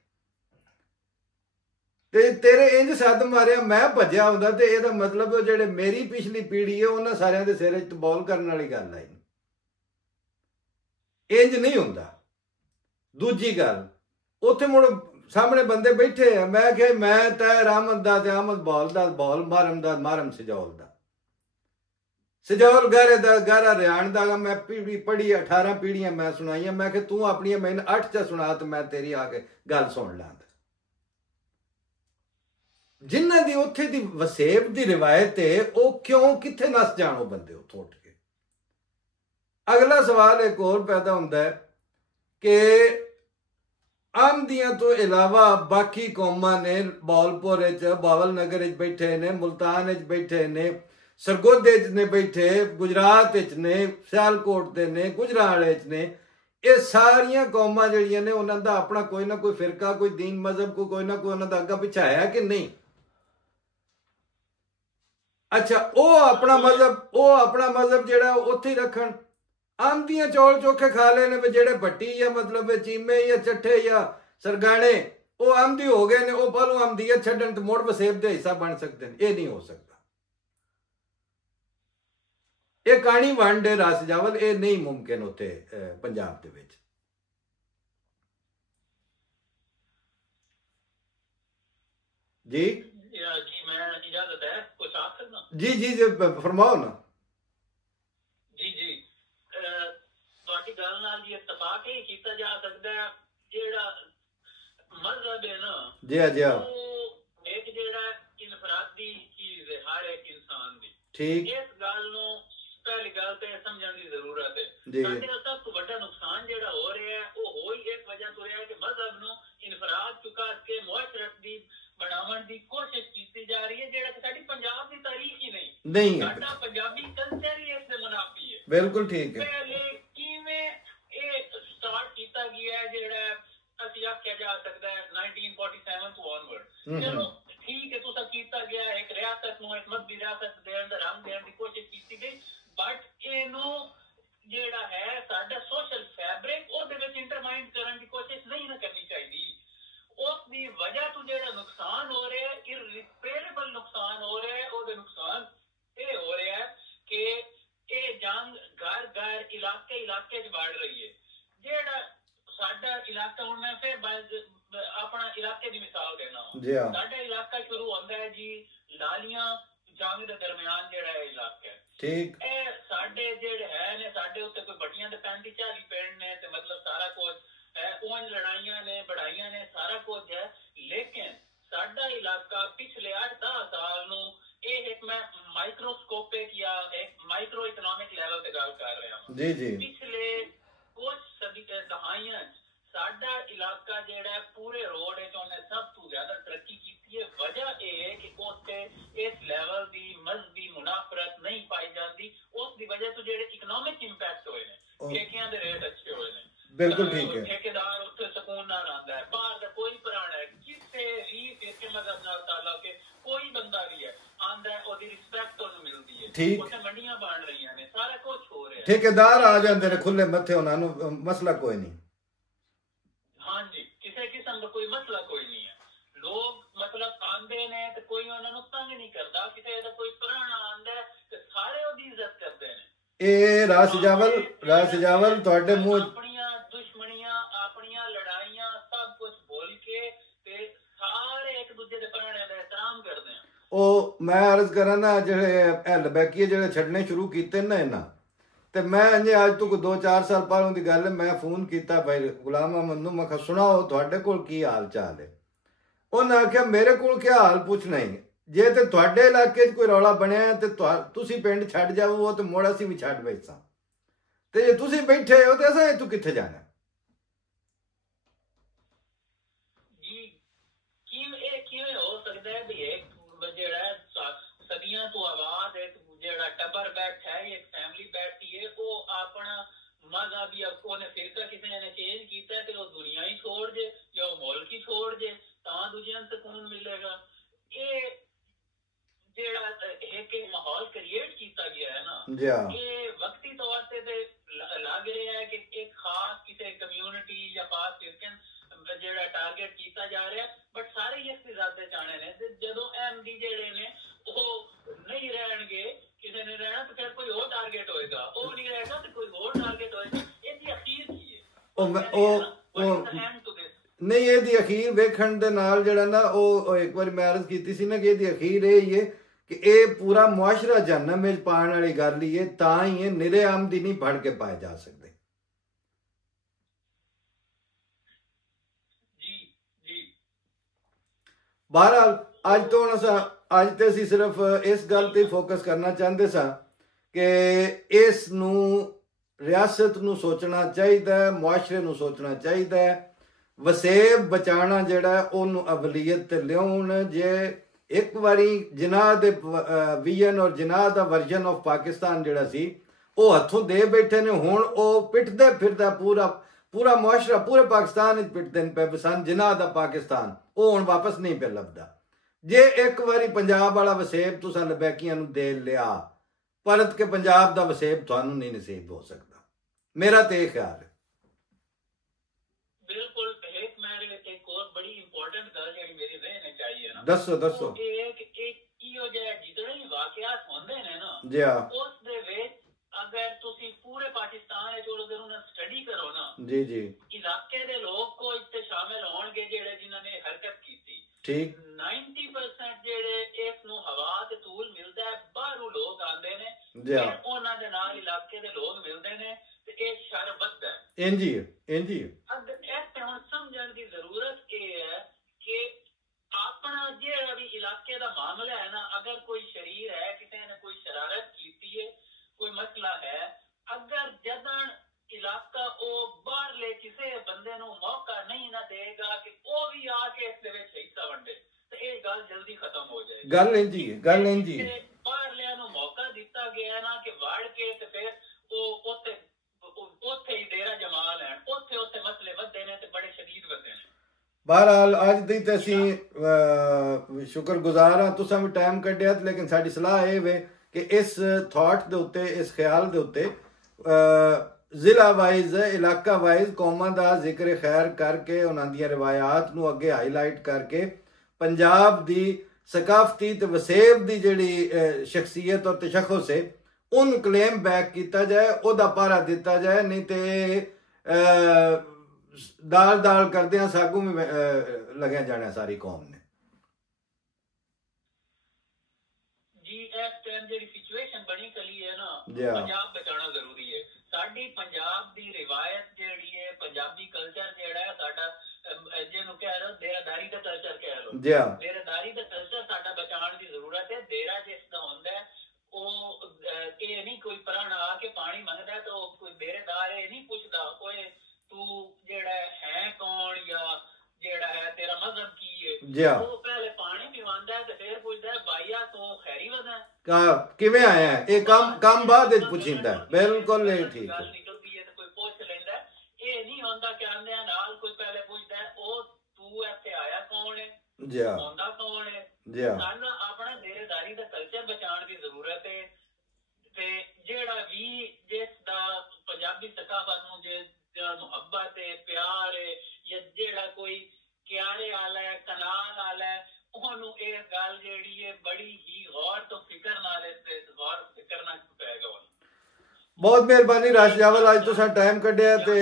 ਤੇ ਤੇਰੇ ਇੰਜ ਸੱਦ ਮਾਰਿਆ ਮੈਂ ਭੱਜਿਆ ਹੁੰਦਾ ਤੇ ਇਹਦਾ ਮਤਲਬ ਜਿਹੜੇ ਮੇਰੀ ਪਿਛਲੀ ਪੀੜ੍ਹੀ ਹੈ ਉਹਨਾਂ ਸਾਰਿਆਂ ਦੇ ਸਿਰ 'ਚ ਬੌਲ ਕਰਨ ਵਾਲੀ ਗੱਲ ਆਈ। ਇੰਜ ਨਹੀਂ ਹੁੰਦਾ। ਦੂਜੀ ਗੱਲ, ਉੱਥੇ ਮੁੜ ਸਾਹਮਣੇ ਬੰਦੇ ਬੈਠੇ ਆ, ਮੈਂ ਕਿਹਾ ਮੈਂ ਤੈਰ ਅਹਿਮਦ ਦਾ ਤੇ ਅਹਿਮਦ ਬੌਲ ਦਾ, ਬੌਲ ਮਾਰਮ ਦਾ ਮਾਰਮ ਸਜੌਲ ਦਾ, ਸਜੌਲ ਗਾਰੇ ਦਾ ਗਾਰਾ ਰਿਆਣ ਦਾ। ਮੈਂ ਪੀੜੀ ਪੜ੍ਹੀ 18 ਪੀੜ੍ਹੀਆਂ ਮੈਂ ਸੁਣਾਈਆਂ। ਮੈਂ ਕਿਹਾ ਤੂੰ ਆਪਣੀਆਂ ਮੈਨੂੰ 8 'ਚ ਸੁਣਾ ਤੇ ਮੈਂ ਤੇਰੀ ਆ ਕੇ ਗੱਲ ਸੁਣ ਲਾਂ। ਜਿਨ੍ਹਾਂ ਦੀ ਉੱਥੇ ਦੀ ਵਸੇਬ ਦੀ ਰਿਵਾਇਤ ਹੈ ਉਹ ਕਿਉਂ ਕਿੱਥੇ ਨਸ ਜਾਣ ਉਹ ਬੰਦੇ ਉੱਥੋਂ ਉੱਠ ਕੇ। ਅਗਲਾ ਸਵਾਲ ਇੱਕ ਹੋਰ ਪੈਦਾ ਹੁੰਦਾ ਹੈ ਕਿ ਆਮਦੀਆਂ ਤੋਂ ਇਲਾਵਾ ਬਾਕੀ ਕੌਮਾਂ ਨੇ ਬੌਲਪੁਰ 'ਚ, ਬਾਵਲ ਨਗਰ 'ਚ ਬੈਠੇ ਨੇ, ਮੁਲਤਾਨ 'ਚ ਬੈਠੇ ਨੇ, ਸਰਗੋਧੇ 'ਚ ਨੇ ਬੈਠੇ, ਗੁਜਰਾਤ 'ਚ ਨੇ, ਸਿਆਲਕੋਟ ਦੇ ਨੇ, ਗੁਜਰਾਂਵਾਲੇ 'ਚ ਨੇ। ਇਹ ਸਾਰੀਆਂ ਕੌਮਾਂ ਜਿਹੜੀਆਂ ਨੇ ਉਹਨਾਂ ਦਾ ਆਪਣਾ ਕੋਈ ਨਾ ਕੋਈ ਫਿਰਕਾ, ਕੋਈ ਦੀਨ ਮਜ਼ਹਬ, ਕੋਈ ਨਾ ਕੋਈ ਉਹਨਾਂ ਦਾ ਅੱਗਾ ਪਿੱਛਾ ਹੈ ਕਿ ਨਹੀਂ? ਅੱਛਾ, ਉਹ ਆਪਣਾ ਮਜ਼ਹਬ ਜਿਹੜਾ ਉੱਥੇ ਹੀ ਰੱਖਣ। ਆਮਦੀਆਂ ਚੌਲ ਚੋਖੇ ਖਾ ਲਏ ਨੇ ਵੀ ਜਿਹੜੇ ਭੱਟੀ ਜਾਂ ਮਤਲਬ ਚੀਮੇ ਜਾਂ ਚੱਠੇ ਜਾਂ ਸਰਗਾਣੇ ਉਹ ਆਮਦੀ ਹੋ ਗਏ ਨੇ, ਉਹ ਪਹਿਲੋਂ ਆਮਦੀਅਤ ਛੱਡਣ ਤੇ ਮੁੜ ਵਸੇਬ ਦੇ ਹਿੱਸਾ ਬਣ ਸਕਦੇ ਨੇ। ਇਹ ਨਹੀਂ ਹੋ ਸਕਦਾ। ਇਹ ਕਹਾਣੀ ਵੰਡ ਰਸ ਜਾਵਲ, ਇਹ ਨਹੀਂ ਮੁਮਕਿਨ ਉੱਥੇ ਪੰਜਾਬ ਦੇ ਵਿੱਚ। ਜੀ ਜੀ ਮੈਂ ਇਜਾਜ਼ਤ ਹੈ ਕੁਝ ਆਖ ਸਕਦਾ? ਜੀ ਫਰਮਾਓ ਨਾ। ਜੀ ਤੁਹਾਡੀ ਗੱਲ ਨਾਲ ਜੀ ਇਤਫਾਕ ਹੀ ਕੀਤਾ ਜਾ ਸਕਦਾ ਹੈ। ਜਿਹੜਾ ਮਜ਼ਹਬ ਹੈ ਨਾ ਜੀ ਉਹ ਇੱਕ ਜਿਹੜਾ ਇਨਫਰਾਦੀ ਚੀਜ਼ ਹੈ ਹਰ ਇੱਕ ਇਨਸਾਨ ਦੀ। ਠੀਕ, ਇਸ ਗੱਲ ਨੂੰ ਪਹਿਲੀ ਗੱਲ ਤੇ ਸਮਝਣ ਦੀ ਜ਼ਰੂਰਤ ਹੈ। ਸਾਡੇ ਦਾ ਸਭ ਤੋਂ ਵੱਡਾ ਨੁਕਸਾਨ ਜਿਹੜਾ ਹੋ ਰਿਹਾ ਹੈ ਉਹ ਹੋ ਹੀ ਇਸ ਵਜ੍ਹਾ ਤੋਂ ਰਿਹਾ ਹੈ ਕਿ ਮਜ਼ਹਬ ਨੂੰ ਇਨਫਰਾਦ ਚੁਕਾ ਕੇ ਮੁਆਸ਼ਰਤ ਦੀ ਬਣਾਉਣ ਦੀ ਕੋਸ਼ਿਸ਼ ਕੀਤੀ ਜਾ ਰਹੀ ਹੈ, ਜਿਹੜਾ ਕਿ ਸਾਡੀ ਪੰਜਾਬ ਦੀ ਤਾਰੀਖ ਹੀ ਨਹੀਂ। ਸਾਡਾ ਪੰਜਾਬੀ ਕਲਚਰ ਹੀ ਇਸ ਦੇ ਮੁਨਾਫੀ ਹੈ। ਬਿਲਕੁਲ ਠੀਕ ਹੈ। ਪਹਿਲੇ ਕਿਵੇਂ ਇਹ ਸਟਾਰਟ ਕੀਤਾ ਗਿਆ ਹੈ, ਜਿਹੜਾ ਅਸੀਂ ਆਖਿਆ ਜਾ ਸਕਦਾ ਹੈ 1947 ਤੋਂ ਔਨਵਰਡ। ਚਲੋ ਠੀਕ ਹੈ, ਤੁਸੀਂ ਕੀਤਾ ਗਿਆ ਇੱਕ ਰਿਆਸਤ ਨੂੰ ਇੱਕ ਮਜ਼ਹਬੀ ਰਿਆਸਤ ਦੇਣ ਦਾ ਰੰਗ ਦੇਣ ਦੀ ਕੋਸ਼ਿਸ਼ ਕੀਤੀ ਗਈ, ਬਟ ਇਹਨੂੰ ਜਿਹੜਾ ਹੈ ਸਾਡਾ ਸੋਸ਼ਲ ਫੈਬਰਿਕ ਉਹਦੇ ਵਿੱਚ ਇੰਟਰਮਾਈਨ ਕਰਨ ਦੀ ਕੋਸ਼ਿਸ਼ ਨਹੀਂ ਨਾ ਕਰਨੀ ਚਾਹੀਦੀ। ਇਲਾਕੇ 'ਚ ਵੜ ਰਹੀ ਹੈ। ਜਿਹੜਾ ਸਾਡਾ ਇਲਾਕਾ, ਹੁਣ ਮੈਂ ਫਿਰ ਆਪਣਾ ਇਲਾਕੇ ਦੀ ਮਿਸਾਲ ਦੇਣਾ ਵਾ। ਸਾਡਾ ਇਲਾਕਾ ਸ਼ੁਰੂ ਹੁੰਦਾ ਹੈ ਜੀ ਲਾਲੀਆਂ ਜੰਗ ਦੇ ਦਰਮਿਆਨ, ਜਿਹੜਾ ਇਹ ਇਲਾਕਾ ਹੈ ਠੀਕ, ਇਹ ਸਾਡੇ ਜਿਹੜੇ ਹੈ ਨੇ, ਸਾਡੇ ਉੱਤੇ ਕੋਈ ਬੱਟੀਆਂ ਦੇ 35-40 ਪਿੰਡ ਨੇ ਤੇ ਮਤਲਬ ਸਾਰਾ ਕੁਝ ਉੰਝ ਲੜਾਈਆਂ ਨੇ ਬੜਾਈਆਂ ਨੇ ਸਾਰਾ ਕੁਝ ਹੈ। ਲੇਕਿਨ ਸਾਡਾ ਇਲਾਕਾ ਪਿਛਲੇ 8-10 ਸਾਲ ਨੂੰ ਇਹ ਇੱਕ ਮੈਂ ਮਾਈਕਰੋਸਕੋਪਿਕ ਜਾਂ ਇੱਕ ਮਾਈਕਰੋ ਇਕਨੋਮਿਕ ਲੈਵਲ ਤੇ ਗੱਲ ਕਰ ਰਿਹਾ ਹਾਂ ਜੀ ਜੀ, ਪਿਛਲੇ ਕੁਝ ਦਹਾਈਆਂ ਸਾਡਾ ਇਲਾਕਾ ਜਿਹੜਾ ਪੂਰੇ ਰੋਡ ਵਿੱਚ ਉਹਨੇ ਸਭ ਤੋਂ ਜ਼ਿਆਦਾ ਤਰੱਕੀ ਕੀਤੀ ਹੈ। ਵਜ੍ਹਾ ਇਹ ਹੈ ਕਿ ਉੱਥੇ ਇਸ ਲੈਵਲ ਦੀ ਮਜ਼ਹਬੀ ਮੁਨਾਫਰਤ ਨਹੀਂ ਪਾਈ ਜਾਂਦੀ। ਉਸ ਦੀ ਵਜ੍ਹਾ ਤੋਂ ਜਿਹੜੇ ਇਕਨੋਮਿਕ ਇੰਪੈਕਟ ਹੋਏ ਨੇ, ਠੇਕਿਆਂ ਦੇ ਰੇਟ ਅੱਛੇ ਹੋਏ ਨੇ, ਬਿਲਕੁਲ ਠੀਕ ਹੈ, ਠੇਕੇਦਾਰ ਉੱਥੇ ਸਕੂਨ ਨਾਲ ਆਉਂਦਾ ਹੈ, ਬਾਹਰ ਦਾ ਕੋਈ ਪੁਰਾਣਾ ਹੈ ਕਿਸੇ ਵੀ ਫਿਰਕੇ ਮਜ਼ਹਬ ਨਾਲ ਤਾਲੁਕ ਹੈ, ਕੋਈ ਬੰਦਾ ਵੀ ਹੈ ਆਉਂਦਾ ਹੈ, ਉਹਦੀ ਰਿਸਪੈਕਟ ਉਹਨੂੰ ਮਿਲਦੀ ਹੈ। ਠੀਕ, ਉੱਥੇ ਮੰਡੀਆਂ ਬਣ ਰਹੀਆਂ ਨੇ, ਸਾਰਾ ਕੁਝ ਹੋ ਰਿਹਾ, ਠੇਕੇਦਾਰ ਆ ਜਾਂਦੇ ਨੇ ਖੁੱਲੇ ਮੱਥੇ, ਉਹਨਾਂ ਨੂੰ ਮਸਲਾ ਕੋਈ ਨਹੀਂ। ਹਾਂਜੀ, ਕਿਸੇ ਕਿਸਮ ਦਾ ਕੋਈ ਮਸਲਾ ਕੋਈ ਨਹੀਂ ਹੈ। ਲੋਕ ਮਤਲਬ ਆਉਂਦੇ ਨੇ ਤੇ ਕੋਈ ਉਹਨਾਂ ਨੂੰ ਤੰਗ ਨਹੀਂ ਕਰਦਾ। ਕਿਸੇ ਦਾ ਕੋਈ ਪੁਰਾਣਾ ਆਉਂਦਾ ਤੇ ਸਾਰੇ ਉਹਦੀ ਇੱਜ਼ਤ ਕਰਦੇ ਨੇ। ਇਹ ਰਾਸਜਾਵਲ ਤੁਹਾਡੇ ਮੂੰਹ ਆਪਣੀਆਂ ਦੁਸ਼ਮਣੀਆਂ, ਆਪਣੀਆਂ ਲੜਾਈਆਂ ਸਭ ਕੁਝ ਭੁੱਲ ਕੇ ਤੇ ਸਾਰੇ ਇੱਕ ਦੂਜੇ ਦੇ ਪੁਰਾਣਿਆਂ ਦਾ ਇਹਤਰਾਮ ਕਰਦੇ ਆ। ਉਹ ਮੈਂ ਅਰਜ਼ ਕਰਾਂ ਨਾ, ਜਿਹੜੇ ਲਬੈਕੀਏ ਜਿਹੜੇ ਛੱਡਣੇ ਸ਼ੁਰੂ ਕੀਤੇ ਨਾ ਇਹਨਾਂ, ਤੇ ਮੈਂ ਇੰਜ ਅੱਜ ਤੋਂ 2-4 ਸਾਲ ਪਹਿਲਾਂ ਦੀ ਗੱਲ ਹੈ, ਮੈਂ ਫੋਨ ਕੀਤਾ ਭਾਈ ਗੁਲਾਮ ਅਹਿਮਦ ਨੂੰ, ਮੈਂ ਕਿਹਾ ਸੁਣਾਓ ਤੁਹਾਡੇ ਕੋਲ ਕੀ ਹਾਲ ਚਾਲ ਹੈ। ਉਹਨੇ ਆਖਿਆ ਮੇਰੇ ਕੋਲ ਕੀ ਹਾਲ ਪੁੱਛਣਾ ਹੈ, ਜੇ ਤੇ ਤੁਹਾਡੇ ਇਲਾਕੇ 'ਚ ਕੋਈ ਰੌਲਾ ਬਣਿਆ ਤੇ ਤੁਸੀਂ ਪਿੰਡ ਛੱਡ ਜਾਵੋ, ਉਹ ਤੇ ਮੋੜ ਅਸੀਂ ਵੀ ਛੱਡ ਬੈਠਾਂ, ਤੇ ਜੇ ਤੁਸੀਂ ਬੈਠੇ ਹੋ ਤੇ ਅਸਾਂ ਤੂੰ ਕਿੱਥੇ ਜਾਣਾ ਜੀ। ਕਿਵੇਂ ਹੋ ਸਕਦਾ ਹੈ ਵੀ ਇੱਕ ਜਿਹੜਾ ਸਦੀਆਂ ਤੋਂ ਆਵਾਜ਼ ਹੈ, ਜਿਹੜਾ ਟੱਬਰ ਬੈਠਾ ਹੈ, ਇੱਕ ਫੈਮਿਲੀ ਬੈਠੀ ਹੈ, ਉਹ ਆਪਣਾ ਮਜ਼ਹਬ ਜਾਂ ਉਹਨੇ ਫਿਰਕਾ ਕਿਸੇ ਨੇ ਚੇਂਜ ਕੀਤਾ ਤੇ ਉਹ ਦੁਨੀਆ ਹੀ ਛੋੜ ਜੇ ਜਾਂ ਉਹ ਮੁਲਕ ਹੀ ਛੋੜ ਜੇ ਤਾਂ ਦੂਜਿਆਂ ਨੂੰ ਸਕੂਨ ਮਿਲੇਗਾ। ਇਹ ਜਿਹੜਾ ਇੱਕ ਮਾਹੌਲ ਕ੍ਰੀਏਟ ਕੀਤਾ ਗਿਆ ਹੈ ਨਾ, ਇਹ ਵਕਤੀ ਤੌਰ ਤੇ ਲੱਗ ਰਿਹਾ ਹੈ ਕਿ ਇੱਕ ਖਾਸ ਕਿਸੇ ਕਮਿਊਨਿਟੀ ਜਾਂ ਖਾਸ ਫਿਰਕੇ ਜਿਹੜਾ ਟਾਰਗੇਟ ਕੀਤਾ ਜਾ ਰਿਹਾ, ਬਟ ਸਾਰੇ ਹੀ ਇਸ ਇਰਾਦੇ ਚਾਹਣੇ ਨੇ। ਤੇ ਜਦੋਂ ਐਮਡੀ ਜਿਹੜੇ ਨੇ ਉਹ ਨਹੀਂ ਰਹਿਣਗੇ, ਕਿਸੇ ਨੇ ਰਹਿਣਾ ਤੇ ਫਿਰ ਕੋਈ ਹੋਰ ਟਾਰਗੇਟ ਹੋਏਗਾ, ਉਹ ਨਹੀਂ ਰਹੇਗਾ ਤੇ ਕੋਈ ਹੋਰ ਟਾਰਗੇਟ ਹੋਏਗਾ। ਇਹਦੀ ਅਖੀਰ ਕੀ ਹੈ? ਨਹੀਂ, ਇਹਦੀ ਅਖੀਰ ਵੇਖਣ ਦੇ ਨਾਲ ਜਿਹੜਾ ਨਾ, ਉਹ ਇੱਕ ਵਾਰੀ ਮੈਂ ਅਰਜ਼ ਕੀਤੀ ਸੀ ਨਾ ਕਿ ਇਹਦੀ ਅਖੀਰ ਇਹ ਹੀ ਹੈ ਕਿ ਇਹ ਪੂਰਾ ਮੁਆਸ਼ਰਾ ਜਹੰਨਮ ਵਿੱਚ ਪਾਉਣ ਵਾਲੀ ਗੱਲ ਹੀ ਹੈ, ਤਾਂ ਹੀ ਇਹ ਨਿਰੇ ਆਮਦੀ ਨਹੀਂ ਫੜ ਕੇ ਪਾਏ ਜਾ ਸਕਦੇ। ਬਹਰਹਾਲ ਅੱਜ ਤੇ ਅਸੀਂ ਸਿਰਫ ਇਸ ਗੱਲ ਤੇ ਫੋਕਸ ਕਰਨਾ ਚਾਹੁੰਦੇ ਸਾਂ ਕਿ ਇਸ ਨੂੰ ਰਿਆਸਤ ਨੂੰ ਸੋਚਣਾ ਚਾਹੀਦਾ, ਮੁਆਸ਼ਰੇ ਨੂੰ ਸੋਚਣਾ ਚਾਹੀਦਾ, ਵਸੇਬ ਬਚਾਉਣਾ ਜਿਹੜਾ ਉਹਨੂੰ ਅਵਲੀਅਤ ਤੇ ਲਿਆਉਣ। ਜੇ ਇੱਕ ਵਾਰੀ ਜਿਨਾਹ ਦੇ ਵਿਜ਼ਨ ਔਰ ਜਿਨਾਹ ਦਾ ਵਰਜਨ ਆਫ ਪਾਕਿਸਤਾਨ ਜਿਹੜਾ ਸੀ ਉਹ ਹੱਥੋਂ ਦੇ ਬੈਠੇ ਨੇ, ਹੁਣ ਉਹ ਪਿੱਟਦੇ ਫਿਰਦਾ ਪੂਰਾ ਮੁਆਸ਼ਰਾ ਪੂਰੇ ਪਾਕਿਸਤਾਨ ਵਿੱਚ ਪਿੱਟਦੇ ਨੇ ਪਏ ਸਨ ਜਿਨਾਹ ਦਾ ਪਾਕਿਸਤਾਨ, ਉਹ ਹੁਣ ਵਾਪਸ ਨਹੀਂ ਪਿਆ ਲੱਭਦਾ। ਜੇ ਇੱਕ ਵਾਰੀ ਪੰਜਾਬ ਵਾਲਾ ਵਸੇਬ ਤੁਸੀਂ ਲਬੈਕੀਆਂ ਨੂੰ ਦੇ ਲਿਆ, ਪਰਤ ਕੇ ਪੰਜਾਬ ਦਾ ਵਸੇਬ ਤੁਹਾਨੂੰ ਨਹੀਂ ਨਸੀਬ ਹੋ ਸਕਦਾ। ਮੇਰਾ ਤੇ ਇਹ ਖਿਆਲ ਹੈ। ਬਿਲਕੁਲ। ਇੱਕ ਹੋਰ ਬੜੀ ਇੰਪੋਰਟੈਂਟ ਗੱਲ ਜਿਹੜੀ ਮੇਰੀ ਰਹਿਣੀ ਚਾਹੀਏ ਨਾ, ਦੱਸੋ। ਇਹੋ ਜਿਹੇ ਜਿਤਨੇ ਵੀ ਵਾਕਿਆਤ ਹੁੰਦੇ ਨੇ ਨਾ, ਜੀ ਉਸ ਦੇ ਵਿੱਚ ਅਗਰ ਤੁਸੀਂ ਪੂਰੇ ਪਾਕਿਸਤਾਨ ਵਿੱਚ ਉਹਨਾਂ ਸਟੱਡੀ ਕਰੋ ਨਾ, ਜੀ ਇਲਾਕੇ ਦੇ ਲੋਕ ਕੋ ਇੱਥੇ ਸ਼ਾਮਿਲ ਹੋਣਗੇ ਜਿਹੜੇ ਜਿਨ੍ਹਾਂ ਨੇ ਹਰਕਤ ਕੀਤੀ। ਠੀਕ। 90% ਜਿਹੜੇ ਇਸ ਨੂੰ ਹਵਾ ਤੇ ਤੂਲ ਮਿਲਦਾ ਹੈ, ਬਾਹਰੋਂ ਲੋਕ ਆਉਂਦੇ ਨੇ, ਉਹਨਾਂ ਦੇ ਨਾਲ ਇਲਾਕੇ ਦੇ ਲੋਕ ਮਿਲਦੇ ਨੇ ਤੇ ਇਹ ਸ਼ਰ ਵੱਧਦਾ ਹੈ। ਇੰਜੀ ਇੱਥੇ ਹੁਣ ਸਮਝਣ ਦੀ ਜ਼ਰੂਰਤ ਇਹ ਹੈ ਕਿ ਆਪਣਾ ਜਿਹੜਾ ਵੀ ਇਲਾਕੇ ਦਾ ਮਾਮਲਾ ਹੈ ਨਾ, ਅਗਰ ਕੋਈ ਸ਼ਰੀਰ ਹੈ, ਕਿਸੇ ਨੇ ਕੋਈ ਸ਼ਰਾਰਤ ਕੀਤੀ ਹੈ, ਕੋਈ ਮਸਲਾ ਹੈ, ਅਗਰ ਜਦਨ ਇਲਾਕਾ ਉਹ ਬਾਹਰਲੇ ਕਿਸੇ ਬੰਦੇ ਨੂੰ ਮੌਕਾ ਨਹੀਂ ਨਾ ਦੇਗਾ ਕਿ ਉਹ ਵੀ ਆ ਕੇ ਇਸ ਦੇ ਵਿੱਚ ਹਿੱਸਾ ਵੰਡੇ, ਤੇ ਇਹ ਗੱਲ ਜਲਦੀ ਖਤਮ ਹੋ ਜਾਏਗੀ। ਗੱਲ ਇੰਜੀ ਹੈ। ਬਾਹਰਲਿਆਂ ਨੂੰ ਮੌਕਾ ਦਿੱਤਾ ਗਿਆ ਨਾ ਕਿ ਵੜ ਕੇ ਤੇ ਫਿਰ ਉਹ ਉੱਥੇ ਹੀ ਡੇਰਾ ਜਮਾ ਲੈਣ, ਉੱਥੇ ਮਸਲੇ ਵੱਧਦੇ ਨੇ ਤੇ ਬੜੇ ਸ਼ਦੀਦ ਵੱਧਦੇ ਨੇ। ਬਹਰਹਾਲ ਅੱਜ ਦੀ ਤੇ ਅਸੀਂ ਸ਼ੁਕਰਗੁਜ਼ਾਰ ਹਾਂ, ਤੁਸੀਂ ਵੀ ਟਾਈਮ ਕੱਢਿਆ, ਲੇਕਿਨ ਸਾਡੀ ਸਲਾਹ ਇਹ ਵੇ ਕਿ ਇਸ ਥਾਟ ਦੇ ਉੱਤੇ, ਇਸ ਖਿਆਲ ਦੇ ਉੱਤੇ ਜ਼ਿਲ੍ਹਾ ਵਾਈਜ਼, ਇਲਾਕਾ ਵਾਈਜ਼ ਕੌਮਾਂ ਦਾ ਜ਼ਿਕਰ ਖੈਰ ਕਰਕੇ, ਉਹਨਾਂ ਦੀਆਂ ਰਿਵਾਇਤ ਨੂੰ ਅੱਗੇ ਹਾਈਲਾਈਟ ਕਰਕੇ ਪੰਜਾਬ ਦੀ ਸਕਾਫਤੀ ਤੇ ਵਸੇਬ ਦੀ ਜਿਹੜੀ ਸ਼ਖਸੀਅਤ ਔਰ ਤਸ਼ਖੁਸ ਹੈ ਉਹਨੂੰ ਕਲੇਮ ਬੈਕ ਕੀਤਾ ਜਾਏ, ਉਹਦਾ ਪਾਰਾ ਦਿੱਤਾ ਜਾਏ, ਨਹੀਂ ਤੇ ਦਾਲ ਦਾਲ ਕਰਦਿਆਂ ਸਾਗੂ ਵੀ ਲੱਗਿਆ ਜਾਣਾ ਸਾਰੀ ਕੌਮ ਨੇ। ਜੀ ਇਸ ਟਾਈਮ ਜਿਹੜੀ ਸਿਚੁਏਸ਼ਨ ਬਣੀ ਕਲੀ ਹੈ ਨਾ, ਪੰਜਾਬ ਬਚਾਉਣਾ ਜ਼ਰੂਰੀ ਹੈ। ਸਾਡੀ ਪੰਜਾਬ ਦੀ ਰਿਵਾਇਤ ਜਿਹੜੀ ਹੈ, ਪੰਜਾਬੀ ਕਲਚਰ ਜਿਹੜਾ ਹੈ ਸਾਡਾ, ਜਿਹਨੂੰ ਕਹਿ ਰਹੇ ਡੇਰਾਦਾਰੀ ਦਾ ਕਲਚਰ ਕਹਿ ਲਓ, ਡੇਰਾਦਾਰੀ ਦਾ ਕਲਚਰ ਸਾਡਾ ਬਚਾਉਣ ਦੀ ਜ਼ਰੂਰਤ ਹੈ। ਡੇਰਾ ਜਿਸ ਦਾ ਹੁੰਦਾ ਹੈ ਉਹ ਇਹ ਨਹੀਂ ਕੋਈ ਪੁਰਾਣਾ ਆ ਕੇ ਪਾਣੀ ਮੰਗਦਾ ਤਾਂ ਉਹ ਕੋਈ ਡੇਰੇਦਾਰ ਇਹ ਨਹੀਂ ਪੁੱਛਦਾ ਕੋਈ ਤੂੰ ਜਿਹੜਾ ਹੈ ਕੌਣ ਜਾਂ ਜਿਹੜਾ ਹੈ ਤੇਰਾ ਮਜ਼ਹਬ ਕੀ ਹੈ। ਉਹ ਪਹਿਲੇ ਪਾਣੀ ਪੀਵਾਂਦਾ ਤੇ ਫਿਰ ਪੁੱਛਦਾ ਭਾਈਆ ਤੂੰ ਖੈਰੀ ਵਦਾ ਕਿਵੇਂ ਆਇਆ, ਇਹ ਕੰਮ ਬਾਅਦ ਵਿੱਚ ਪੁੱਛਿੰਦਾ। ਬਿਲਕੁਲ ਇਹ ਠੀਕ ਗੱਲ ਨਿਕਲਦੀ ਹੈ ਤੇ ਕੋਈ ਪੁੱਛ ਲੈਂਦਾ, ਇਹ ਨਹੀਂ ਹੁੰਦਾ ਕਿ ਆਂਦਿਆਂ ਨਾਲ ਕੋਈ ਪਹਿਲੇ ਪੁੱਛਦਾ ਉਹ ਤੂੰ ਇੱਥੇ ਆਇਆ ਕੌਣ ਹੈ, ਆਉਂਦਾ ਕੌਣ ਹੈ। ਸਾਨੂੰ ਆਪਣਾ ਡੇਰੇਦਾਰੀ ਦਾ ਕਲਚਰ ਬਚਾਉਣ ਦੀ ਜ਼ਰੂਰਤ ਹੈ। ਤੇ ਜਿਹੜਾ ਵੀ ਜਿਸ ਦਾ ਪੰਜਾਬੀ ਸਕਾਫਤ ਨੂੰ ਜਿਹੜਾ ਮੁਹੱਬਤ ਹੈ, ਪਿਆਰ ਹੈ, ਜਾਂ ਜਿਹੜਾ ਕੋਈ ਕਿਆਰੇ ਵਾਲਾ ਹੈ, ਕਨਾਲ ਵਾਲਾ ਹੈ, ਉਹਨੂੰ ਇਹ ਗੱਲ ਜਿਹੜੀ ਹੈ ਬੜੀ ਹੀ ਗੌਰ ਤੋਂ ਫਿਕਰ ਨਾਲ ਗੌਰ ਫਿਕਰ ਨਾਲ ਪਏਗਾ। ਬਹੁਤ ਮਿਹਰਬਾਨੀ ਰਾਸ਼ਿਦ ਜਾਵਲ, ਅੱਜ ਤੁਸੀਂ ਟਾਈਮ ਕੱਢਿਆ ਤੇ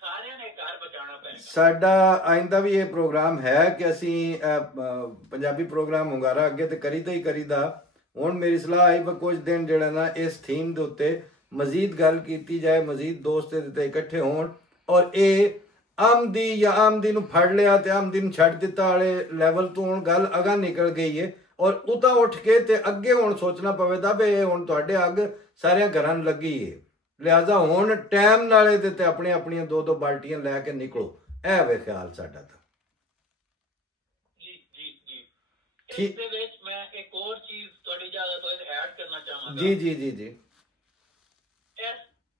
ਸਾਰਿਆਂ ਨੇ ਘਰ ਬਚਾਉਣਾ ਪਏਗਾ। ਸਾਡਾ ਆਇੰਦਾ ਵੀ ਇਹ ਪ੍ਰੋਗਰਾਮ ਹੈ ਕਿ ਅਸੀਂ ਪੰਜਾਬੀ ਪ੍ਰੋਗਰਾਮ ਹੁੰਗਾਰਾ ਅੱਗੇ ਤੇ ਕਰੀਦਾ ਹੀ ਕਰੀਦਾ। ਹੁਣ ਮੇਰੀ ਸਲਾਹ ਆਈ ਵੀ ਕੁਝ ਦਿਨ ਜਿਹੜਾ ਨਾ ਇਸ ਥੀਮ ਦੇ ਉੱਤੇ ਮਜ਼ੀਦ ਗੱਲ ਕੀਤੀ ਜਾਏ, ਮਜ਼ੀਦ ਦੋਸਤ ਇਹਦੇ ਇਕੱਠੇ ਹੋਣ, ਔਰ ਇਹ ਆਮਦੀ ਜਾਂ ਆਮਦੀ ਨੂੰ ਫੜ ਲਿਆ ਤੇ ਆਮਦੀ ਨੂੰ ਛੱਡ ਦਿੱਤਾ ਵਾਲੇ ਲੈਵਲ ਤੋਂ ਹੁਣ ਗੱਲ ਅਗਾਂਹ ਨਿਕਲ ਗਈ ਹੈ। ਔਰ ਉਤਾਂ ਉੱਠ ਕੇ ਤੇ ਅੱਗੇ ਹੁਣ ਸੋਚਣਾ ਪਵੇਗਾ ਵੀ ਇਹ ਹੁਣ ਤੁਹਾਡੇ ਅੱਗ ਸਾਰਿਆਂ ਘਰਾਂ ਨੂੰ ਲੱਗੀ ਹੈ, ਲਿਹਾਜ਼ਾ ਹੁਣ ਟਾਈਮ ਨਾਲੇ ਤੇ ਆਪਣੇ ਆਪਣੀਆਂ 2-2 ਬਾਲਟੀਆਂ ਲੈ ਕੇ ਨਿਕਲੋ। ਇਹ ਵੇ ਖਿਆਲ ਸਾਡਾ ਤਾਂ। ਇਸ ਦੇ ਵਿੱਚ ਮੈਂ ਇੱਕ ਹੋਰ ਚੀਜ਼ ਤੁਹਾਡੀ ਇਜਾਜ਼ਤ ਹੋਏ ਐਡ ਕਰਨਾ ਚਾਹਾਂਗਾ। ਜੀ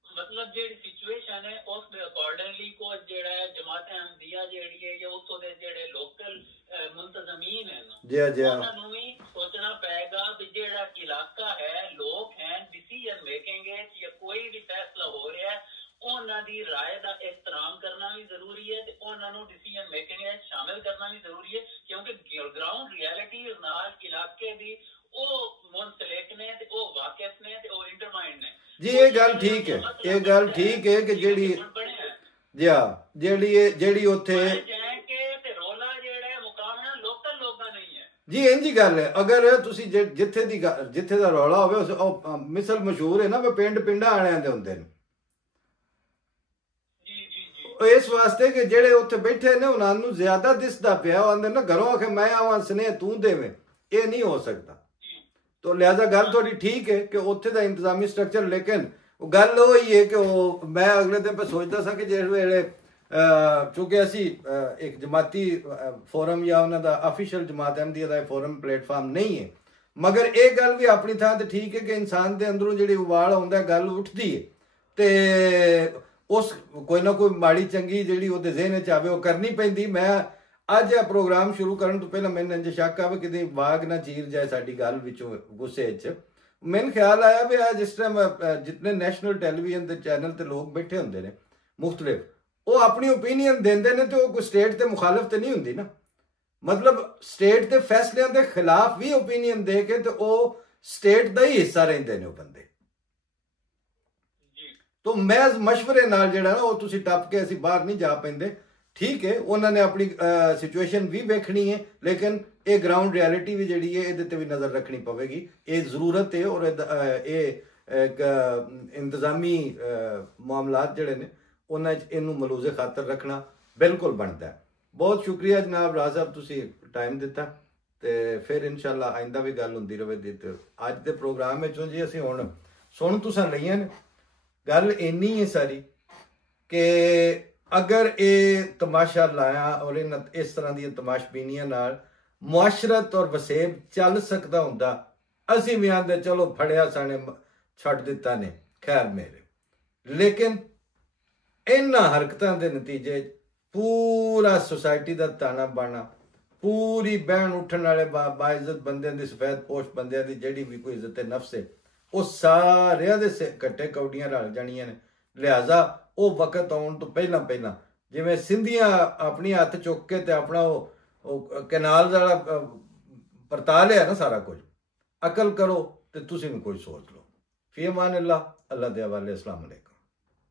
ਮਤਲਬ ਜਿਹੜੀ ਸਿਚੁਏਸ਼ਨ ਹੈ ਉਸ ਦੇ ਅਕੋਰਡਿੰਗਲੀ ਕੋ ਜਿਹੜਾ ਹੈ ਜਮਾਤ ਅਹਿਮਦੀਆ ਜਿਹੜੀ ਹੈ ਜਾਂ ਉੱਥੋਂ ਦੇ ਜਿਹੜੇ ਲੋਕਲ ਮੁੰਤਜ਼ਮੀਨ ਹੈ ਨਾ, ਉਹਨਾਂ ਨੂੰ ਵੀ ਸੋਚਣਾ ਪਏਗਾ ਵੀ ਜਿਹੜਾ ਇਲਾਕਾ ਹੈ, ਲੋਕ ਹੈ, ਡਿਸੀਜਨ ਮੇਕਿੰਗ ਹੈ ਜਾਂ ਕੋਈ ਵੀ ਫੈਸਲਾ ਹੋ ਰਿਹਾ ਹੈ, ਉਹਨਾਂ ਦੀ ਰਾਏ ਦਾ ਇhtਰਾਮ ਕਰਨਾ ਵੀ ਜ਼ਰੂਰੀ ਹੈ ਤੇ ਉਹਨਾਂ ਨੂੰ ਡਿਸੀਜਨ ਮੇਕਿੰਗ ਵਿੱਚ ਸ਼ਾਮਿਲ ਕਰਨਾ ਵੀ ਜ਼ਰੂਰੀ ਹੈ, ਕਿਉਂਕਿ ਗਰਾਊਂਡ ਰਿਐਲਿਟੀ ਨਾਲ ਇਲਾਕੇ ਦੀ ਉਹ ਮੁਨਸਲਿਕ ਨੇ ਤੇ ਉਹ ਵਾਕਿਫ ਨੇ ਤੇ ਉਹ ਇੰਟਰਮਾਈਂਡ ਨੇ। ਜੀ ਇਹ ਗੱਲ ਠੀਕ ਹੈ, ਇਹ ਗੱਲ ਠੀਕ ਹੈ ਕਿ ਜਿਹੜੀ ਉੱਥੇ ਰੌਲਾ ਜਿਹੜਾ ਮੁਕਾਬਲਾ ਲੋਕਲ ਲੋਕਾਂ ਨਹੀਂ ਹੈ। ਜੀ ਇੰਝ ਗੱਲ ਹੈ, ਅਗਰ ਤੁਸੀਂ ਜਿੱਥੇ ਦਾ ਰੌਲਾ ਹੋਵੇ ਉਹ ਮਿਸਲ ਮਸ਼ਹੂਰ ਹੈ ਨਾ ਵੀ ਪਿੰਡਾਂ ਵਾਲਿਆਂ ਦੇ ਹੁੰਦੇ ਨੇ। ਇਸ ਵਾਸਤੇ ਕਿ ਜਿਹੜੇ ਉੱਥੇ ਬੈਠੇ ਨੇ ਉਹਨਾਂ ਨੂੰ ਜ਼ਿਆਦਾ ਦਿਸਦਾ ਪਿਆ, ਉਹ ਆਂਦੇ ਨਾ ਘਰੋਂ ਆਖੇ ਮੈਂ ਆਵਾਂ ਸਨੇਹ ਤੂੰ ਦੇਵੇਂ, ਇਹ ਨਹੀਂ ਹੋ ਸਕਦਾ। तो लिहाजा गल थोड़ी ठीक है कि उत्थे दा इंतजामी स्ट्रक्चर, लेकिन गल वही है कि मैं अगले दिन पे सोचता सा कि जिस वेले चूंकि असी एक जमाती फोरम या उन्हां दा ऑफिशियल जमात अहमदिया दा फोरम प्लेटफार्म नहीं है, मगर ये गल भी अपनी थां ते ठीक है कि इंसान दे अंदरों जिहड़ी उबाल आउंदा गल उठदी है ते उस कोई ना कोई माड़ी चंगी जिहड़ी उहदे ज़हन च आवे वो करनी पैंदी। मैं ਅੱਜ ਇਹ ਪ੍ਰੋਗਰਾਮ ਸ਼ੁਰੂ ਕਰਨ ਤੋਂ ਪਹਿਲਾਂ ਮੈਨੂੰ ਇੰਜ ਸ਼ੱਕ ਆ ਵੀ ਕਿਤੇ ਵਾਗ ਨਾ ਚੀਰ ਜਾਏ ਸਾਡੀ ਗੱਲ ਵਿੱਚੋਂ ਗੁੱਸੇ 'ਚ। ਮੈਨੂੰ ਖਿਆਲ ਆਇਆ ਵੀ ਆ ਜਿਸ ਟਾਈਮ ਜਿਤਨੇ ਨੈਸ਼ਨਲ ਟੈਲੀਵਿਜ਼ਨ ਦੇ ਚੈਨਲ ਤੇ ਲੋਕ ਬੈਠੇ ਹੁੰਦੇ ਨੇ ਮੁਖਤਲਿਫ, ਉਹ ਆਪਣੀ ਓਪੀਨੀਅਨ ਦਿੰਦੇ ਨੇ ਤੇ ਉਹ ਕੋਈ ਸਟੇਟ ਤੇ ਮੁਖਾਲਫ ਤੇ ਨਹੀਂ ਹੁੰਦੀ ਨਾ, ਮਤਲਬ ਸਟੇਟ ਦੇ ਫੈਸਲਿਆਂ ਦੇ ਖਿਲਾਫ ਵੀ ਓਪੀਨੀਅਨ ਦੇ ਕੇ ਤੇ ਉਹ ਸਟੇਟ ਦਾ ਹੀ ਹਿੱਸਾ ਰਹਿੰਦੇ ਨੇ ਉਹ ਬੰਦੇ। तो महज मशवरे नाल जिहड़ा ना वो तुसीं टप के असीं बाहर नहीं जा पैंदे। ठीक है, उन्होंने अपनी सिचुएशन भी वेखनी है, लेकिन ये ग्राउंड रियलिटी भी जिहड़ी है इहदे ते भी नज़र रखनी पवेगी। ये ज़रूरत है और ये एक इंतजामी मामलात जिहड़े ने उन्हां च इहनूं मलूज़े खातर रखना बिल्कुल बनता है। बहुत शुक्रिया जनाब राज साहब, तुसीं टाइम दिता ते फिर इंशाअल्लाह आइंदा भी गल हुंदी रहेगी। ते अज दे प्रोग्राम विचों जी असीं हुण सुण तुसां लईआं ने गल इन्नी है सारी कि अगर ये तमाशा लाया और इन इस तरह दी तमाशबीनियां नाल मुआशरत और वसेब चल सकता हुंदा, असीं भी आंदे चलो फड़िया साने छड़ दिता ने खैर मेरे, लेकिन इन्हां हरकतां दे नतीजे पूरा सोसाइटी दा ताना बाना, पूरी बहन उठन वाले बाइज्जत बंदियां दी सफेद पोश बंदियां दी जिहड़ी भी कोई इज्जत नफ्स है वो सारिया दे कट्टे कौडियां रल जानियां ने। लिहाजा वो वक्त आउण तो पहला पहला जिवें सिंधियां अपनी हत्थ चुक के ते अपना वो कैनाल वाला परता लिया ना सारा कुछ, अकल करो ते तुसीं भी कोई सोच लो। फी अमान अल्लाह। अल्लाह दे हवाले। अस्सलाम वालेकुम।